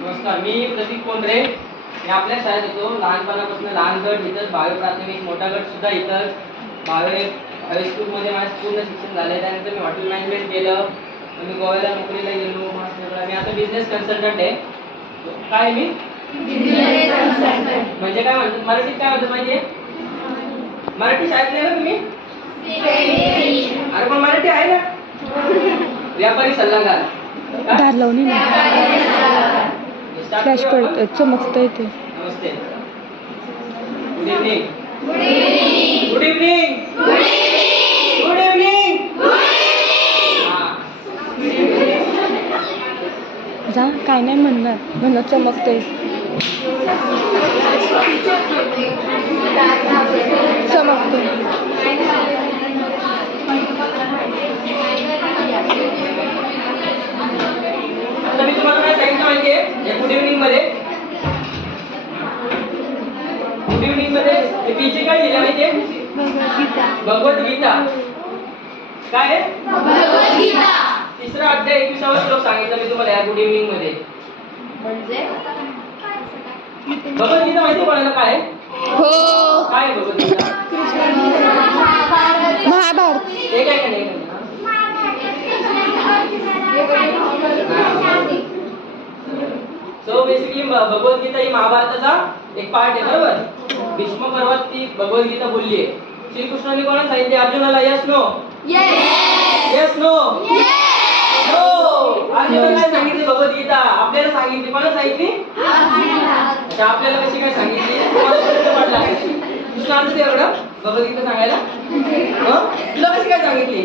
नमस्कार, मी प्रतीक कोंडरे. मी आपल्या शाळेत येतो. लहानपणापासून लहान गट इथं, भावे प्राथमिक, मोठा गट सुद्धा इथं, भावे हायस्कूलमध्ये माझं पूर्ण शिक्षण झालं. त्यानंतर मी हॉटेल मॅनेजमेंट केलं. मी गोव्याला नोकरीला गेलो. मी आता बिझनेस कन्सल्टंट आहे. काय मी म्हणजे काय म्हणतात मराठीत काय म्हणतात माहिती आहे? मराठी शाळेत नाही ना तुम्ही? अरे पण मराठी आहे ना. व्यापारी सल्लागार दार लावून फ्लॅश पडतो चमकता येते. नमस्ते. Good evening. Good evening. Good evening. जा काय नाही म्हणणार चमकते चमकते. आता मी तुम्हाला काय सांगितलं माहितीये या गुड इव्हनिंग मध्ये? गुड इव्हनिंग मध्ये पीचे काय लिहिलं माहितीये? भगवद्गीता. काय आहे? भगवद्गीता. तिसरा अध्याय 21वा श्लोक सांगितलं मी तुम्हाला या गुड इव्हनिंग मध्ये. म्हणजे भगवद्गीता माहिती कोणाला काय आहे? हो. काय आहे भगवद्गीता? महाभारत. हे काय का नाही? सो बेसिकली भगवद्गीता ही महाभारताचा एक पार्ट आहे, बरोबर? भीष्म पर्वात ती भगवद्गीता बोलली आहे. श्रीकृष्णाने कोणाला सांगितले अर्जुनाला? Yes no? Yes no? हो. अर्जुनाला काय सांगितली भगवद्गीता? आपल्याला सांगितली. कोणाला सांगितली? अच्छा, आपल्याला कशी काय सांगितली? पडला कृष्ण आणतो एवढं भगवद्गीता सांगायला? तुला कशी काय सांगितली?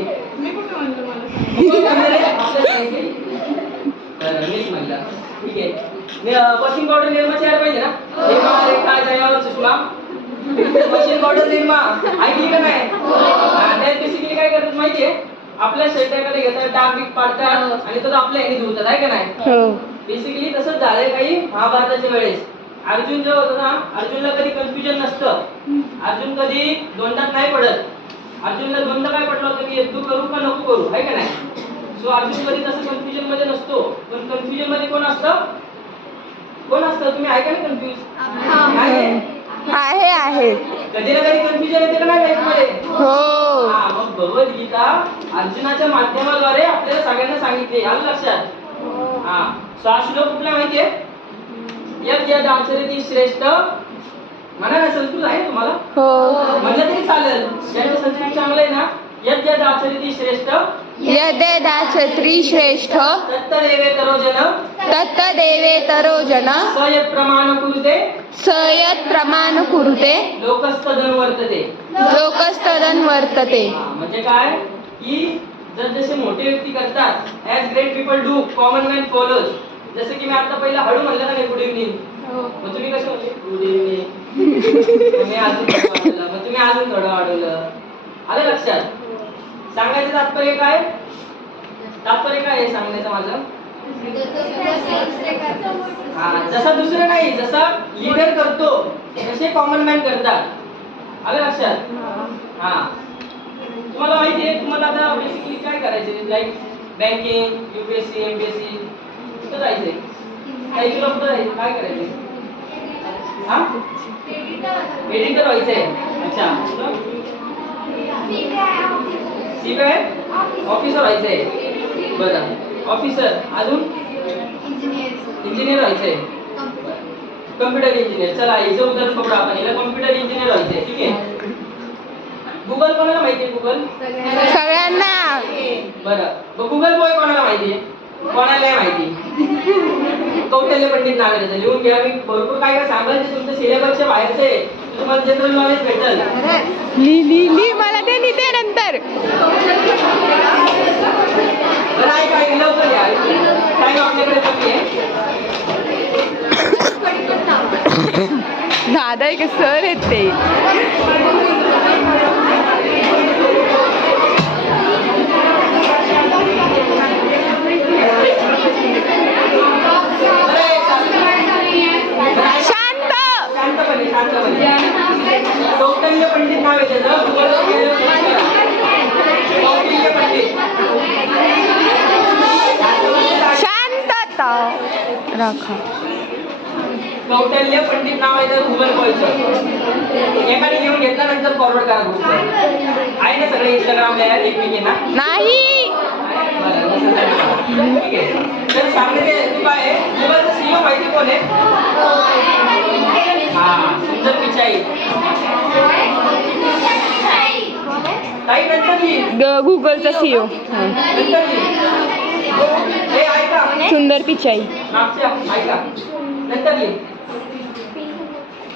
म्हणला ठीक आहे. वॉशिंग पावडर निर्माची यायला पाहिजे ना. निर्मा रेखा जया सुषमा वॉशिंग पावडर निर्मा ऐकली का नाही? त्यात बेसिकली काय करतात माहितीये? आपल्या शरीराकडे घेतात, डाग बीक पाडतात आणि तो आपल्या ह्याने धुवतात, आहे का नाही? बेसिकली तसंच झालंय काही महाभारताच्या वेळेस. अर्जुन जो होता ना, अर्जुनला कधी कन्फ्युजन नसतं. अर्जुन कधी द्वंद्वात नाही पडत. अर्जुनला द्वंद्व काय पडलं होतं की युद्ध करू का नको करू, आहे का नाही? सो अर्जुन कधी तसं कन्फ्युजन मध्ये नसतो. पण कन्फ्युजन मध्ये कोण असतं? कोण असतं? तुम्ही आहे का नाही कन्फ्युज? आहे कधी ना कधी कन्फ्युजन येते का नाही लाईफ मध्ये? हो. मग भगवद्गीता अर्जुनाच्या माध्यमाद्वारे आपल्याला सगळ्यांना सांगितले. आलं लक्षात? सो हा श्लोक कुठला माहितीये? यद यद आचरति श्रेष्ठ. म्हणा ना, संस्कृत आहे तुम्हाला? हो. म्हणलं तरी चालेल. ज्यांचं संस्कृत चांगलं आहे ना. यद यद आचरति श्रेष्ठ. यदेदाचत्री श्रेष्ठ. तत्तदेवेतरो जन. तत्तदेवेतरो जन. सयत् प्रमाण कुरुते. सयत् प्रमाण कुरुते. लोकस्तदन वर्तते. लोकस्तदन वर्तते. म्हणजे काय की जसे मोठे व्यक्ती करतात, as great people do, common man follows. जसं की मी आता पहिला हळू म्हणलं ना गुड इव्हनिंग, मग तुम्ही कसं म्हणले गुड इव्हनिंग? मी अजून थोडं वाढवलं, मग तुम्ही अजून थोडं वाढवलं. आलं लक्षात? सांगायचं तात्पर्य काय? तात्पर्य काय आहे सांगण्याचं माझं? जसा दुसरं नाही, जसा लीडर करतो तसे कॉमन मॅन करतात. आलं लक्षात? तुम्हाला माहिती आहे, तुम्हाला आता बेसिकली काय करायचं? लाईक बँकिंग, UPSC, MPSC कुठं जायचंय? काही तुला कुठं जायचं? काय करायचंय? एडिटर व्हायचंय. अच्छा, CBI ऑफिसर व्हायचंय. बरं, ऑफिसर. अजून इंजिनियर व्हायचंय. Computer engineer. चला याचं उदाहरण पकडा आपण. याला कम्प्युटर इंजिनियर व्हायचंय. ठीक आहे. गुगल कोणाला माहितीये? गुगल सगळ्यांना. बरं, मग गुगल बॉय कोणाला माहितीये? कोणाला नाही माहिती. कौशल्य पंडित नावाचं लिहून घ्या. मी भरपूर काय काय सांगायचं तुमच्या सिलेबसच्या बाहेरचे. तुम्हाला जनरल नॉलेज भेटेल. ली मला ते लिहिते नंतर. बरं आहे काय लवकर घ्या. टाइम आपल्याकडे कमी आहे. दादा एक सर आहेत ते. कौटिल्य पंडित नाव आहे त्याचं. कौटिल्य पंडित. राखा. कौटल्य पंडित नाव आहे तर गुगल कॉलचं एकाने लिहून घेतला नंतर फॉरवर्ड करा ग्रुपवर. आहे ना सगळे इंस्टाग्रामला एकमेकींना? नाही. बरं, नसेल तर नका. ठीक आहे. तर सांगण्याचे हेतू काय आहे? गुगलचं सीईओ माहिती कोण आहे? हा, सुंदर पिचाई. ताई नंतर लिही. गुगलचा सीईओ नंतर लिही. हे ऐका. सुंदर पिचाई. मागच्या ऐका. नंतर लिही.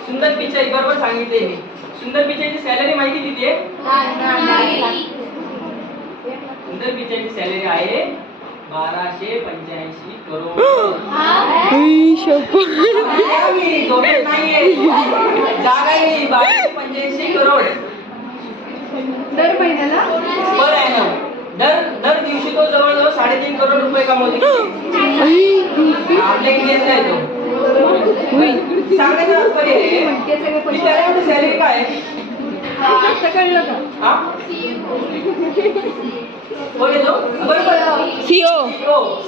सुंदर पिचाई बरोबर सांगितले मी. सुंदर पिचाईची सॅलरी माहिती किती आहे? सुंदर पिचाईची सॅलरी आहे 1285 करोड. मी झोपेत नाहीये. जागा आहे 1285 करोड दर महिन्याला पर ॲनम. दर दिवशी तो जवळजवळ 3.5 करोड रुपये कमवतो. आपल्या इंडियातला आहे तो. सांगायचं तात्पर्य आहे की त्याला एवढी सॅलरी काय आहे? कळलं का? हा? कोण येतो? बरोबर. सीओ.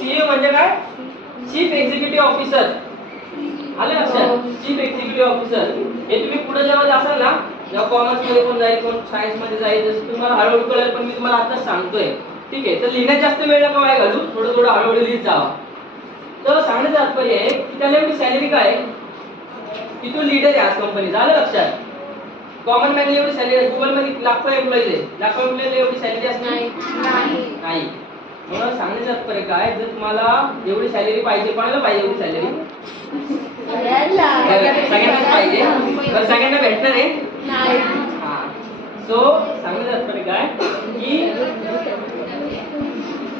सीईओ म्हणजे काय? Chief executive officer. आलं लक्षात? Chief executive officer. हे तुम्ही पुढे जेव्हा जासाल ना, जेव्हा कॉमर्स मध्ये कोण जाईल, कोण सायन्स मध्ये जाईल, जसं तुम्हाला हळूहळू कळेल, पण मी तुम्हाला आताच सांगतोय. ठीक आहे. तर लिहिण्यात जास्त वेळ नका वाया घालू, थोडं थोडं हळूहळू लिहित जावा. तर सांगण्याचं तात्पर्य आहे की त्याला एवढी सॅलरी काय आहे की तो लीडर आहे आज कंपनीचा. आलं लक्षात? कॉमन मॅनला एवढी सॅलरी आहे. गुगल मध्ये लाखो एम्प्लॉईज आहे. लाखो एम्प्लॉईजला एवढी सॅलरी असणार नाही. म्हणून सांगण्याचं तात्पर्य काय, जर तुम्हाला एवढी सॅलरी पाहिजे, कोणाला पाहिजे एवढी सॅलरी? सगळ्यांनाच पाहिजे. तर सगळ्यांना भेटणार आहे. हा. सो सांगण्याचं तात्पर्य काय की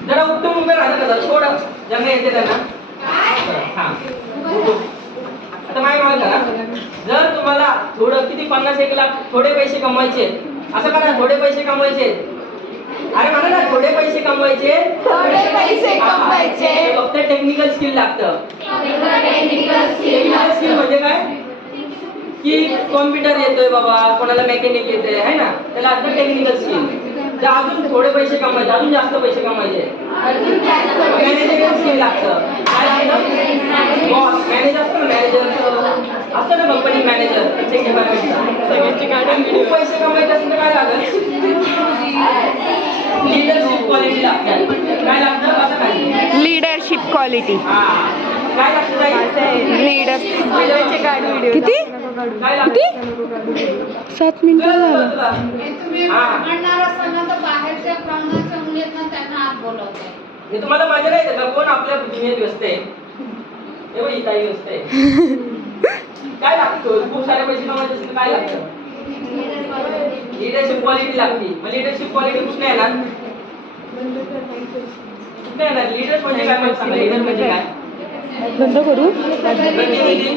जरा उत्तम उभे राहणार का? थोडं ज्यांना येते त्यांना. हा. आता माहिती मला करा, जर तुम्हाला थोडं किती 50-1 लाख थोडे पैसे कमवायचे, असं करा, थोडे पैसे कमवायचे. अरे म्हणा ना, थोडे पैसे कमवायचे. फक्त टेक्निकल स्किल लागतं. टेक्निकल स्किल म्हणजे काय की कॉम्प्युटर येतोय बाबा, कोणाला मेकॅनिक येते आहे ना, त्याला असतं टेक्निकल स्किल. जर अजून थोडे पैसे कमवायचे, अजून जास्त पैसे कमवायचे, मॅनेजरियल स्किल लागतं. काय लागतं? बॉस मॅनेजर असतं ना, मॅनेजर असतं ना कंपनी मॅनेजर प्रत्येक डिपार्टमेंटचा. खूप पैसे कमवायचे असेल तर काय लागेल? लीडरशिप क्वालिटी लागते. काय लागतं? असं काय? Leadership quality. हा. काय लागतं? लीडर. किती काय लागतं? 7 मिनिटं झालं. म्हणणार असाल ना तर बाहेरच्या प्राण्याच्या मुलीत ना त्यांना आत बोलवते. हे तुम्हाला माझ्या नाही का कोण आपल्या दुनियेत व्यस्त आहे? हे बघ, इथं व्यस्त आहे. काय लागतं? खूप सारे पैसे कमवायचे असेल तर काय लागतं? लीडरशिप क्वालिटी लागते. मग लीडरशिप क्वालिटी कुठे येणार? कुठे येणार? लीडर म्हणजे काय? मला सांगा. लीडर म्हणजे काय? बंद करू. प्रतिनिधी.